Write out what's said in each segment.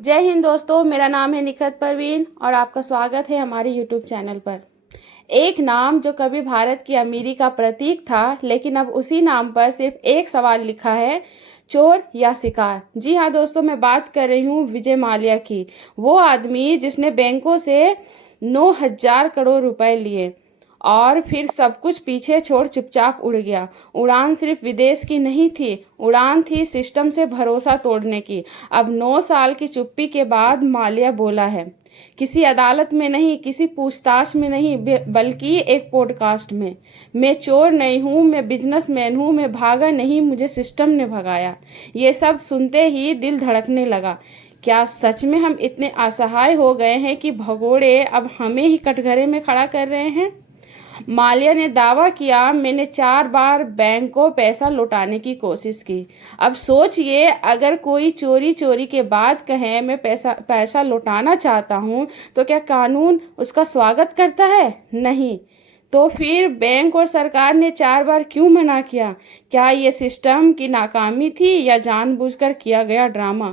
जय हिंद दोस्तों, मेरा नाम है निखत परवीन और आपका स्वागत है हमारे यूट्यूब चैनल पर। एक नाम जो कभी भारत की अमीरी का प्रतीक था, लेकिन अब उसी नाम पर सिर्फ एक सवाल लिखा है, चोर या शिकार। जी हाँ दोस्तों, मैं बात कर रही हूँ विजय माल्या की। वो आदमी जिसने बैंकों से 9,000 करोड़ रुपए लिए और फिर सब कुछ पीछे छोड़ चुपचाप उड़ गया। उड़ान सिर्फ विदेश की नहीं थी, उड़ान थी सिस्टम से भरोसा तोड़ने की। अब 9 साल की चुप्पी के बाद माल्या बोला है, किसी अदालत में नहीं, किसी पूछताछ में नहीं, बल्कि एक पॉडकास्ट में। मैं चोर नहीं हूँ, मैं बिजनेसमैन हूँ, मैं भागा नहीं, मुझे सिस्टम ने भगाया। ये सब सुनते ही दिल धड़कने लगा। क्या सच में हम इतने असहाय हो गए हैं कि भगोड़े अब हमें ही कटघरे में खड़ा कर रहे हैं? माल्या ने दावा किया, मैंने 4 बार बैंक को पैसा लौटाने की कोशिश की। अब सोचिए, अगर कोई चोरी चोरी के बाद कहे मैं पैसा लौटाना चाहता हूँ, तो क्या कानून उसका स्वागत करता है? नहीं। तो फिर बैंक और सरकार ने 4 बार क्यों मना किया? क्या ये सिस्टम की नाकामी थी या जानबूझकर किया गया ड्रामा?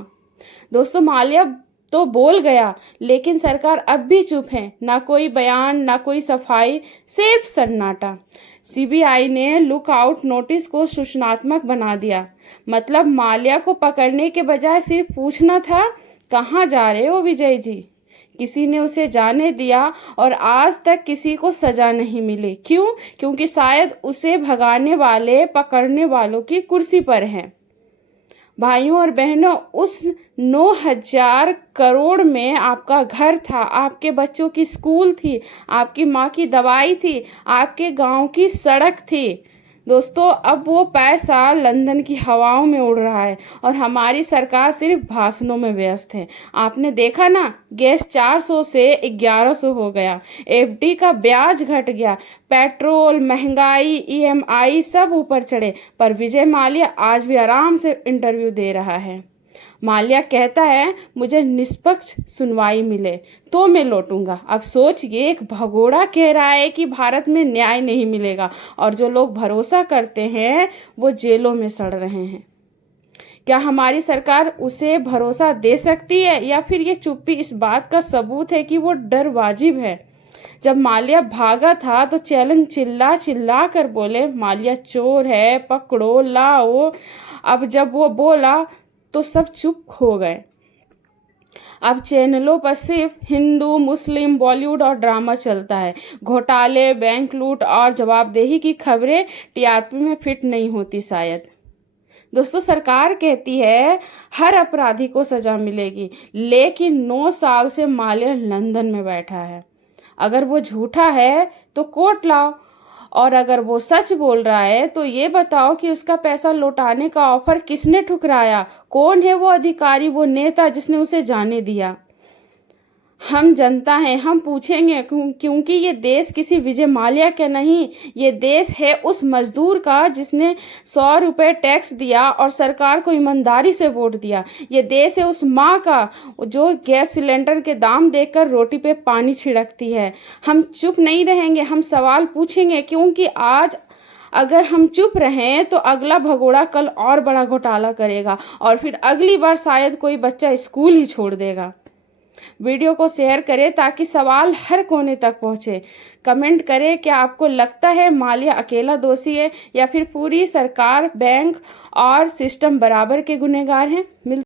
दोस्तों, माल्या तो बोल गया, लेकिन सरकार अब भी चुप है। ना कोई बयान, ना कोई सफाई, सिर्फ सन्नाटा। सीबीआई ने लुकआउट नोटिस को सूचनात्मक बना दिया। मतलब माल्या को पकड़ने के बजाय सिर्फ पूछना था, कहाँ जा रहे हो विजय जी? किसी ने उसे जाने दिया और आज तक किसी को सजा नहीं मिली। क्यों? क्योंकि शायद उसे भगाने वाले पकड़ने वालों की कुर्सी पर हैं। भाइयों और बहनों, उस 9,000 करोड़ में आपका घर था, आपके बच्चों की स्कूल थी, आपकी माँ की दवाई थी, आपके गांव की सड़क थी। दोस्तों, अब वो पैसा लंदन की हवाओं में उड़ रहा है और हमारी सरकार सिर्फ भाषणों में व्यस्त है। आपने देखा ना, गैस 400 से 1100 हो गया, एफडी का ब्याज घट गया, पेट्रोल, महंगाई, ईएमआई सब ऊपर चढ़े, पर विजय माल्या आज भी आराम से इंटरव्यू दे रहा है। माल्या कहता है, मुझे निष्पक्ष सुनवाई मिले तो मैं लौटूंगा। अब सोचिए, एक भगोड़ा कह रहा है कि भारत में न्याय नहीं मिलेगा और जो लोग भरोसा करते हैं वो जेलों में सड़ रहे हैं। क्या हमारी सरकार उसे भरोसा दे सकती है, या फिर ये चुप्पी इस बात का सबूत है कि वो डर वाजिब है? जब माल्या भागा था तो चैलेंज चिल्ला चिल्ला कर बोले, माल्या चोर है, पकड़ो लाओ। अब जब वो बोला तो सब चुप हो गए। अब चैनलों पर सिर्फ हिंदू, मुस्लिम, बॉलीवुड और ड्रामा चलता है। घोटाले, बैंक लूट और जवाबदेही की खबरें टीआरपी में फिट नहीं होती शायद। दोस्तों, सरकार कहती है हर अपराधी को सजा मिलेगी, लेकिन 9 साल से माल्या लंदन में बैठा है। अगर वो झूठा है तो कोर्ट लाओ, और अगर वो सच बोल रहा है तो ये बताओ कि उसका पैसा लौटाने का ऑफर किसने ठुकराया? कौन है वो अधिकारी, वो नेता जिसने उसे जाने दिया? हम जनता हैं, हम पूछेंगे, क्योंकि ये देश किसी विजय माल्या का नहीं, ये देश है उस मजदूर का जिसने 100 रुपये टैक्स दिया और सरकार को ईमानदारी से वोट दिया। ये देश है उस माँ का जो गैस सिलेंडर के दाम देखकर रोटी पे पानी छिड़कती है। हम चुप नहीं रहेंगे, हम सवाल पूछेंगे, क्योंकि आज अगर हम चुप रहें तो अगला भगोड़ा कल और बड़ा घोटाला करेगा और फिर अगली बार शायद कोई बच्चा स्कूल ही छोड़ देगा। वीडियो को शेयर करें ताकि सवाल हर कोने तक पहुंचे। कमेंट करें, क्या आपको लगता है माल्या अकेला दोषी है या फिर पूरी सरकार, बैंक और सिस्टम बराबर के गुनहगार हैं?